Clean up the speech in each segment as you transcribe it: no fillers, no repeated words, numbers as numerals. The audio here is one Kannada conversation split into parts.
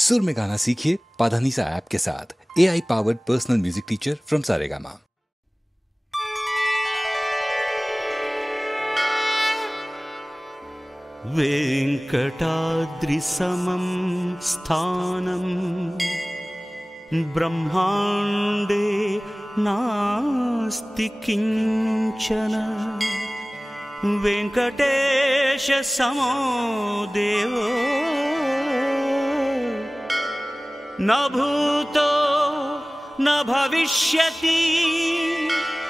सुर में गाना सीखिए पाधानीसा ऐप के साथ। AI powered personal music teacher from Saregama. वेंकटाद्रिसमं स्थानं ब्रह्माण्डे नास्ति किंचन। वेंकटेश समो देवो न भूतो न भविष्यति,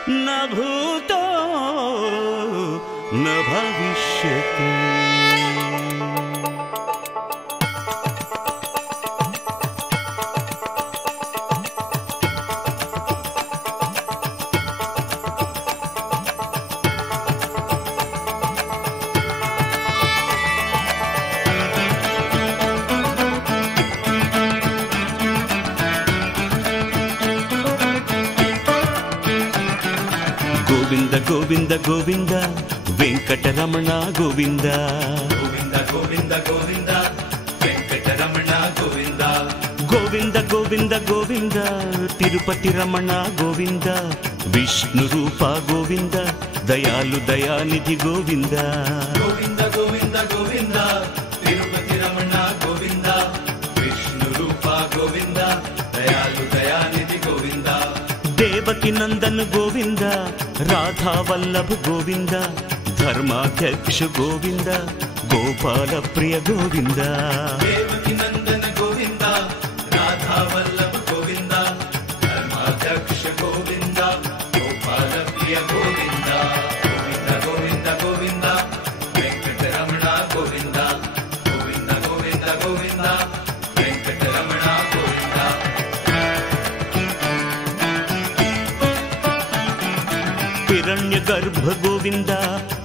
न भूतो न भविष्यति। गोविंद गोविंद गोविंद वेंकटरमण गोविंद। गोविंद गोविंद गोविंद वेंकटरमण गोविंद। गोविंद गोविंद गोविंद तिरुपति रमण गोविंद। विष्णु रूप गोविंद दयालु दयानिधि गोविंद। गोविंद गोविंद गोविंद तिरुपति रमण गोविंद। विष्णु रूप गोविंद दयालु दयानिधि गोविंद। देवकी नंदन गोविंद राधा वल्लभ गोविंद। धर्माध्यक्ष गोविंद गोपाल प्रिय गोविंद। देवकी नंदन गोविंद राधा वल्लभ गोविंद। धर्माध्यक्ष गोविंद गोपाल प्रिय गोविंद। गोविंद गोविंद गोविंद वेंकटरमण गोविंद। गोविंद गोविंद गोविंद वेंकटरमण गोविंद। हिरण्य गर्भ गोविंद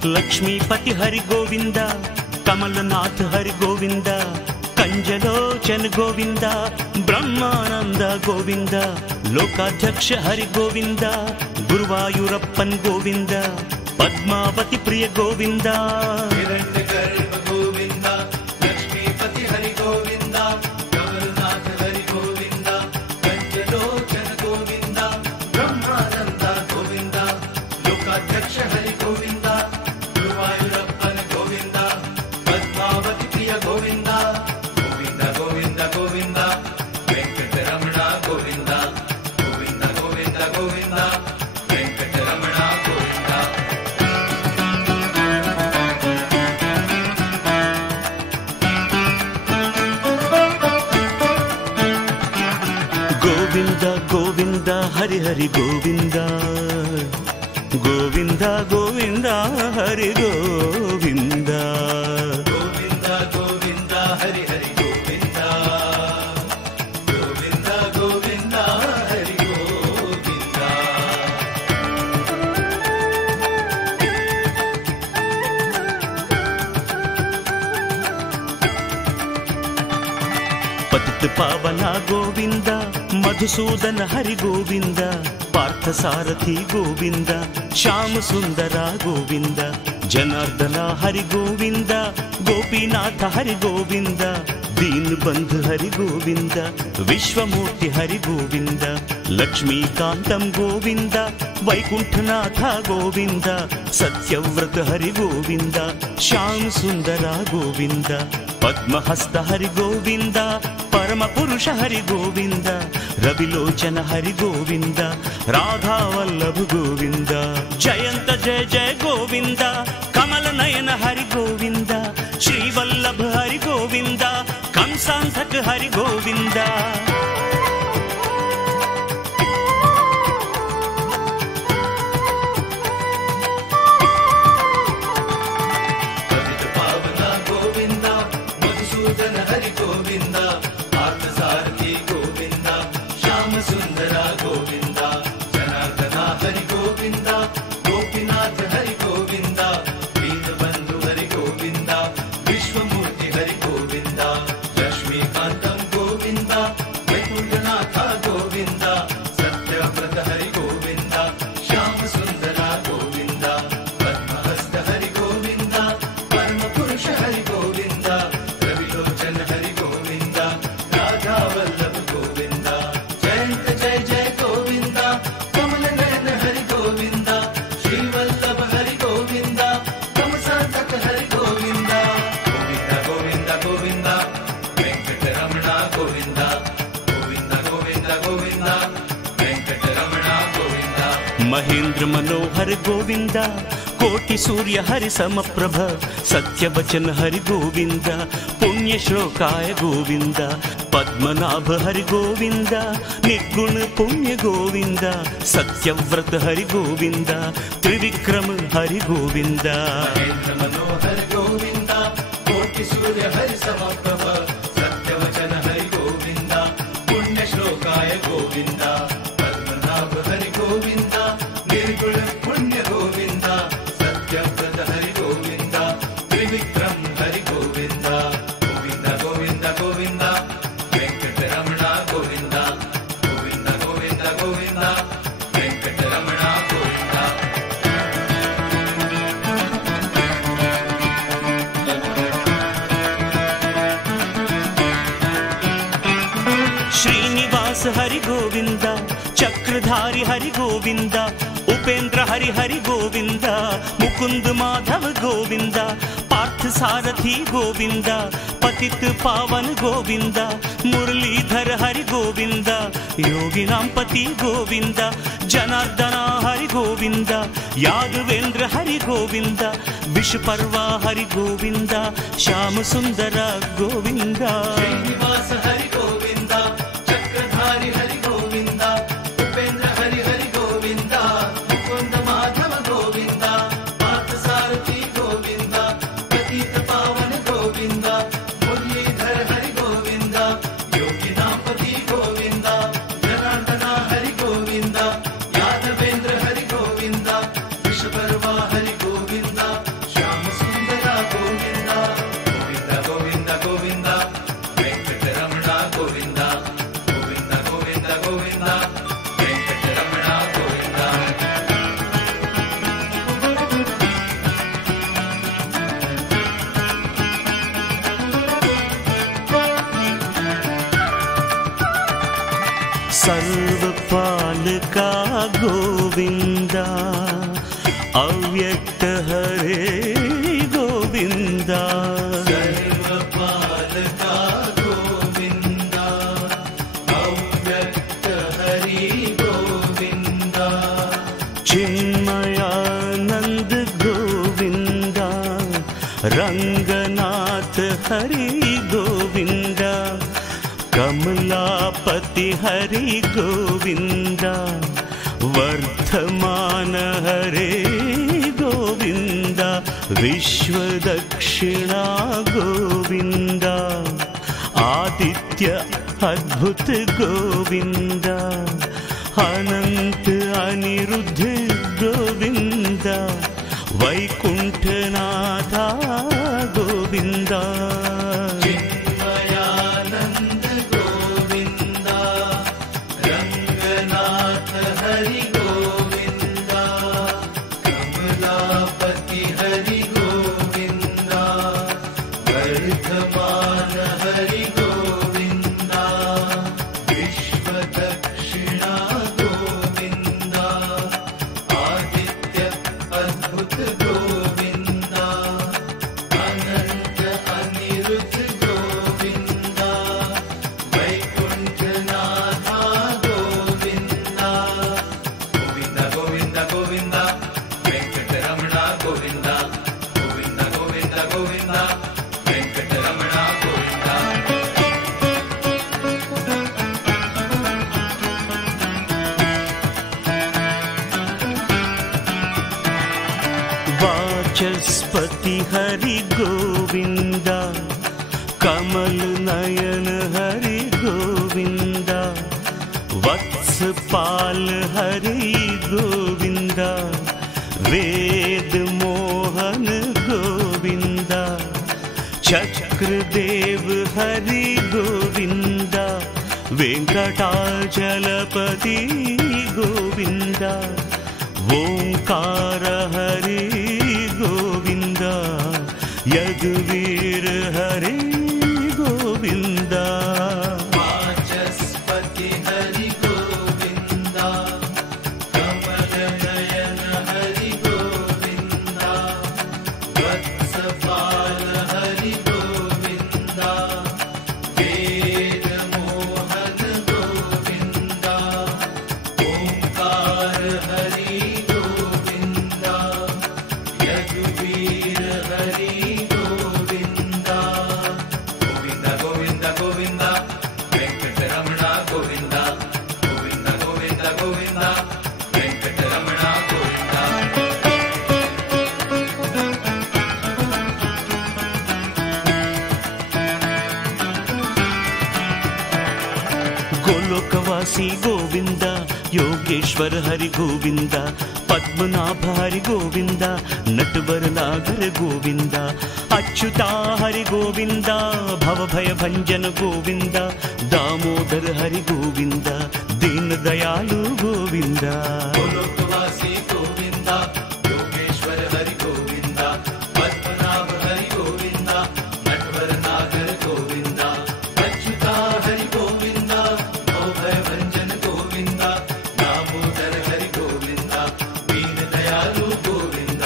लक्ष्मीपति हरि गोविंद। कमलनाथ हरि गोविंद कंजलोचन गोविंद। ब्रह्मानंद गोविंद लोकाध्यक्ष हरि गोविंद। गुरुवायूरप्पन गोविंद पद्मावती प्रिय गोविंद। हिरण्य गर्भ गोविंद लक्ष्मीपति हरि गोविंद। कमलनाथ हरि गोविंद कंजलोचन गोविंद। ब्रह्मानंद गोविंद लोकाध्यक्ष हरि गोविंद। गुरुवायूरप्पन गोविंद पद्मावती प्रिय गोविंद। गोविंद गोविंद गोविंद वेंकटरमण गोविंद। गोविंद गोविंद गोविंद वेंकटरमण गोविंद। गोविंद गोविंद हरि हरि गोविंद। गोविंद गोविंद हरि गोविंद। गोविंद गोविंद हरि हरि गोविंद। गोविंद गोविंद हरि गोविंद। पतित पावना गोविंद मधुसूदन हरि गोविंद। पार्थ सारथी गोविंद श्याम सुंदरा गोविंद। जनार्दन हरि गोविंद गोपीनाथ हरि गोविंद। दीन बंधु हरि गोविंद विश्वमूर्ति हरि गोविंद। लक्ष्मीकांतं गोविंद वैकुंठनाथ गोविंद। सत्यव्रत हरि गोविंद श्याम सुंदरा गोविंद। पद्महस्त हरि गोविंद परम पुरुष हरि गोविंद। रविलोचन हरि गोविंद राधा वल्लभ गोविंद। जयंत जय जय गोविंद कमल नयन हरि गोविंद। श्रीवल्लभ हरि गोविंद कंसांतक हरि गोविंद। पतित पावना गोविंद मधुसूदन हरि गोविंद। पार्थ सारथी गोविंद श्याम सुंदरा गोविंद। जनार्दन हरि गोविंद गोपीनाथ हरि गोविंद। दीन बंधु हरि गोविंद विश्वमूर्ति हरि गोविंद। लक्ष्मीकांतं गोविंद वैकुंठनाथ गोविंद। सत्यव्रत हरि गोविंद श्याम सुंदरा गोविंद। पद्महस्त हरि गोविंद परम पुरुष हरि गोविंद। रविलोचन हरि गोविंद महेंद्र मनोहर गोविंद कोटि सूर्य हरि समप्रभ सत्य वचन हरि गोविंद पुण्य श्लोकाय गोविंद पद्मनाभ हरि गोविंद निर्गुण पुण्य गोविंद सत्यव्रत हरि गोविंद त्रिविक्रम हरि गोविंद महेंद्र मनोहर गोविंद कोटि सूर्य हरि समप्रभ सत्य वचन हरि गोविंद पुण्य श्लोकाय गोविंद पद्मनाभ हरि गोविंद निर्गुण पुण्य गोविंद सत्यव्रत हरि गोविंद त्रिविक्रम हरि गोविंद गोविंद गोविंद गोविंद वेंकटरमण गोविंद गोविंद गोविंद गोविंद वेंकटरमण गोविंद श्रीनिवास हरि गोविंद चक्रधारी हरि गोविंद उपेंद्र हरि हरि गोविंद मुकुंद माधव गोविंद पार्थ सारथी गोविंद पतित पावन गोविंद मुरलीधर हरि गोविंद योगिनां पति गोविंद जनार्दना हरि गोविंद यादवेंद्र हरि गोविंद विश्वपर्वा हरि गोविंद श्याम सुंदर गोविंद श्रीनिवास हरि गोविंद चक्रधारी हरि गोविंद उपेंद्र हरि हरि गोविंद मुकुंद माधव गोविंद पार्थ सारथी गोविंद पतित पावन गोविंद मुरलीधर हरि गोविंद योगिनां पति गोविंद जनार्दना हरि गोविंद यादवेंद्र हरि गोविंद विश्वपर्वा हरि गोविंद श्याम सुंदर गोविंद गोविंद गोविंद गोविंद वेंकटरमण गोविंद गोविंद गोविंद गोविंद वेंकटरमण गोविंद सर्वपालका गोविंद अव्यक्त हरे गोविंद सर्वपालका गोविंद अव्यक्त हरि गोविंद चिन्मयानंद गोविंद रंगनाथ हरि गोविंद कमलापति हरि गोविंद वर्धमान हरे गोविंद विश्वदक्षिणा गोविंद आदित्य अद्भुत गोविंद अनंत अनिरुद्ध गोविंद वैकुंठनाथ गोविंद चिन्मयानंद गोविंद रंगनाथ हरि गोविंद कमलापति हरि गोविंद वर्धमान हरि गोविंद विश्वदक्षिणा गोविंद आदित्य अद्भुत गोविंद अनंत अनिरुद्ध गोविंद वैकुंठनाथ गोविंद गोविंद गोविंद गोविंद वेंकटरमण गोविंद गोविंद गोविंद गोविंद वेंकटरमण गोविंद वाचस्पति हरि गोविंद कमल नयन हरि गोविंद वत्सपाल हरि गोविंद वेद मोहन गोविंद चक्रदेव हरि गोविंद वेंकटाचलपति गोविंद ओंकार हरि गोविंद यदुवीर हरि गोविंद वाचस्पति हरि गोविंद कमल नयन हरि गोविंद वत्सपाल हरि गोविंद वेद मोहन गोविंद ओंकार हरि ಗೋಲೋಕವಾಸಿ ಗೋವಿಂದ, ಯೋಗೇಶ್ವರ ಹರಿ ಗೋವಿಂದ, ಪದ್ಮನಾಭ ಹರಿ ಗೋವಿಂದ, ನಟವರ ನಾಗರ ಗೋವಿಂದ, ಅಚ್ಯುತ ಹರಿ ಗೋವಿಂದ, ಭವಭಯ ಭಂಜನ ಗೋವಿಂದ, ದಾಮೋದರ ಹರಿ ಗೋವಿಂದ, ದೀನ ದಯಾಳು ಗೋವಿಂದ. ಗೋಲೋಕವಾಸಿ ಗೋವಿಂದ, ಯೋಗೇಶ್ವರ ಹರಿ ಗೋವಿಂದ, ಪದ್ಮನಾಭ ಹರಿ ಗೋವಿಂದ, ನಟವರ ನಾಗರ ಗೋವಿಂದ, ಅಚ್ಯುತ ಹರಿ ಗೋವಿಂದ, ಭವಭಯ ಭಂಜನ ಗೋವಿಂದ, ದಾಮೋದರ ಹರಿ ಗೋವಿಂದ, ದೀನ ದಯಾಳು ಗೋವಿಂದ.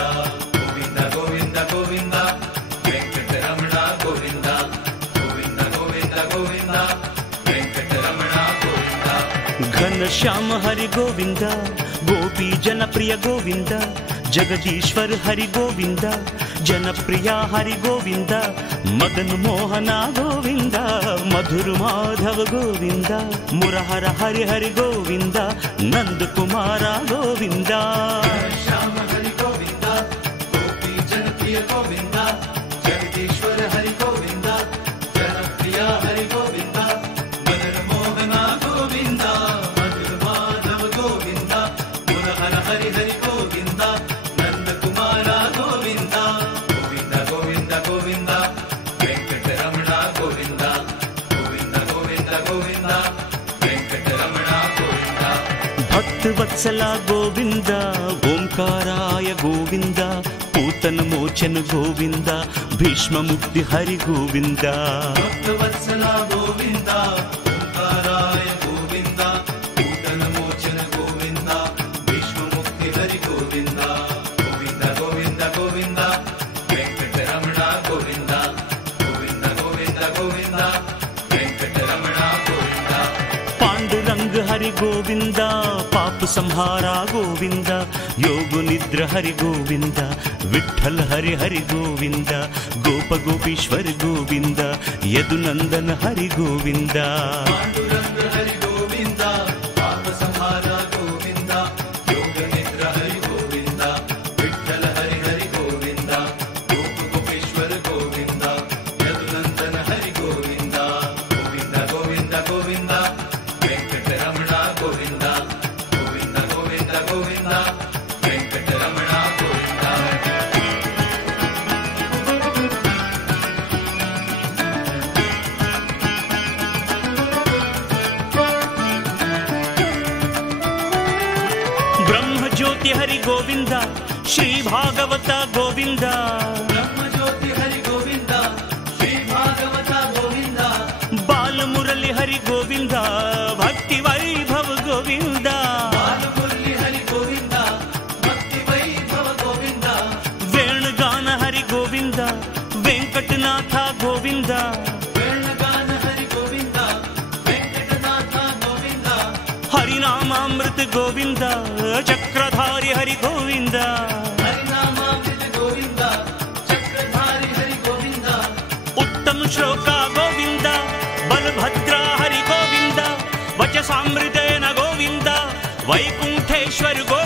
ಗೋವಿಂದ ಗೋವಿಂದ ಗೋವಿಂದ, ವೆಂಕಟರಮಣ ಗೋವಿಂದ, ಗೋವಿಂದ ಗೋವಿಂದ ಗೋವಿಂದ, ವೆಂಕಟರಮಣ ಗೋವಿಂದ. ಘನಶ್ಯಾಮ ಹರಿ ಗೋವಿಂದ, ಗೋಪಿ ಜನಪ್ರಿಯ ಗೋವಿಂದ, ಜಗದೀಶ್ವರ ಹರಿ ಗೋವಿಂದ, ಜನಪ್ರಿಯ ಹರಿ ಗೋವಿಂದ, ಮದನ್ ಮೋಹನ ಗೋವಿಂದ, ಮಧುರ ಮಾಧವ ಗೋವಿಂದ, ಮುರಹರ ಹರಿ ಹರಿ ಗೋವಿಂದ, ನಂದ ಕುಮಾರ ಗೋವಿಂದ. ಶ್ಯಾಮ ಹರಿ ಗೋವಿಂದ, ಗೋಪಿ ಜನಪ್ರಿಯ ಗೋವಿಂದ, ಜಗದೀಶ್ವರ ಹರಿ ಗೋವಿಂದ, ಜನಪ್ರಿಯ ಹರಿ ಗೋವಿಂದ, ಮದನ ಮೋಹನ ಗೋವಿಂದ, ಮಧುರ ಮಾಧವ ಗೋವಿಂದ, ಮುರಹರ ಹರಿ ಹರಿ ಗೋವಿಂದ, ನಂದ ಕುಮಾರ ಗೋವಿಂದ. ಗೋವಿಂದ ಗೋವಿಂದ ಗೋವಿಂದ, ವೆಂಕಟರಮಣ ಗೋವಿಂದ, ಗೋವಿಂದ ಗೋವಿಂದ ಗೋವಿಂದ, ವೆಂಕಟರಮಣ ಗೋವಿಂದ. ಭಕ್ತ ವತ್ಸಲ ಗೋವಿಂದ, ಓಂಕಾರಾಯ ಗೋವಿಂದ, ಪೂತನ ಮೋಚನ ಗೋವಿಂದ, ಭೀಷ್ಮ ಮುಕ್ತಿ ಹರಿ ಗೋವಿಂದ. ಭಕ್ತವತ್ಸಲ ಗೋವಿಂದ, ಓಂಕಾರಾಯ ಗೋವಿಂದ, ಪೂತನ ಮೋಚನ ಗೋವಿಂದ, ಭೀಷ್ಮ ಮುಕ್ತಿ ಹರಿ ಗೋವಿಂದ. ಗೋವಿಂದ ಗೋವಿಂದ ಗೋವಿಂದ, ವೆಂಕಟರಮಣ ಗೋವಿಂದ, ಗೋವಿಂದ ಗೋವಿಂದ ಗೋವಿಂದ, ವೆಂಕಟರಮಣ ಗೋವಿಂದ. ಪಾಂಡುರಂಗ ಹರಿ ಗೋವಿಂದ, ಪಾಪ ಸಂಹಾರ ಗೋವಿಂದ, ಯೋಗ ನಿದ್ರ ಹರಿ ಗೋವಿಂದ, ವಿಠ್ಠಲ ಹರಿ ಹರಿ ಗೋವಿಂದ, ಗೋಪ ಗೋಪೀಶ್ವರ ಗೋವಿಂದ, ಯದುನಂದನ ಹರಿ ಗೋವಿಂದ. ಪಾಂಡುರಂಗ ಹರಿ ಗೋವಿಂದ, ಪಾಪ ಸಂಹಾರ ಗೋವಿಂದ, ಯೋಗ ನಿದ್ರ ಹರಿ ಗೋವಿಂದ, ವಿಠ್ಠಲ ಹರಿ ಹರಿ ಗೋವಿಂದ, ಗೋಪ ಗೋಪೇಶ್ವರ ಗೋವಿಂದ, ಯದುನಂದನ ಹರಿ ಗೋವಿಂದ. ಗೋವಿಂದ ಗೋವಿಂದ ಗೋವಿಂದ, ವೆಂಕಟರಮಣ ಗೋವಿಂದ, ಗೋವಿಂದ ಗೋವಿಂದ ಗೋವಿಂದ, ವೆಂಕಟರಮಣ ಗೋವಿಂದ. ಬ್ರಹ್ಮ ಜ್ಯೋತಿ ಹರಿ ಗೋವಿಂದ, ಶ್ರೀ ಭಾಗವತ ಗೋವಿಂದ, ಬ್ರಹ್ಮಜ್ಯೋತಿ ಹರಿ ಗೋವಿಂದ, ಶ್ರೀ ಭಾಗವತ ಗೋವಿಂದ, ಬಾಲಮುರಳಿ ಹರಿ ಗೋವಿಂದ, ಭಕ್ತಿ ವೈಭವ ಗೋವಿಂದ, ಬಾಲಮುರಳಿ ಹರಿ ಗೋವಿಂದ, ಭಕ್ತಿ ವೈಭವ ಗೋವಿಂದ, ವೇಣುಗಾನ ಹರಿ ಗೋವಿಂದ, ವೆಂಕಟನಾಥ ಗೋವಿಂದ, ವೇಣುಗಾನ ಹರಿ ಗೋವಿಂದ, ವೆಂಕಟನಾಥ ಗೋವಿಂದ, ಹರಿನಾಮಾಮೃತ ಗೋವಿಂದ, ಚಕ್ರಧಾರಿ ಹರಿ ಗೋವಿಂದ, ಹರಿನಾಮಾಮೃತ ಗೋವಿಂದ, ಚಕ್ರಧಾರಿ ಹರಿ ಗೋವಿಂದ, ಉತ್ತಮ ಶ್ಲೋಕ ಗೋವಿಂದ, ಬಲಭದ್ರ ಹರಿ ಗೋವಿಂದ, ವಚಸಾಮೃತೇನ ಗೋವಿಂದ, ವೈಕುಂಠೇಶ್ವರ ಗೋವಿಂದ.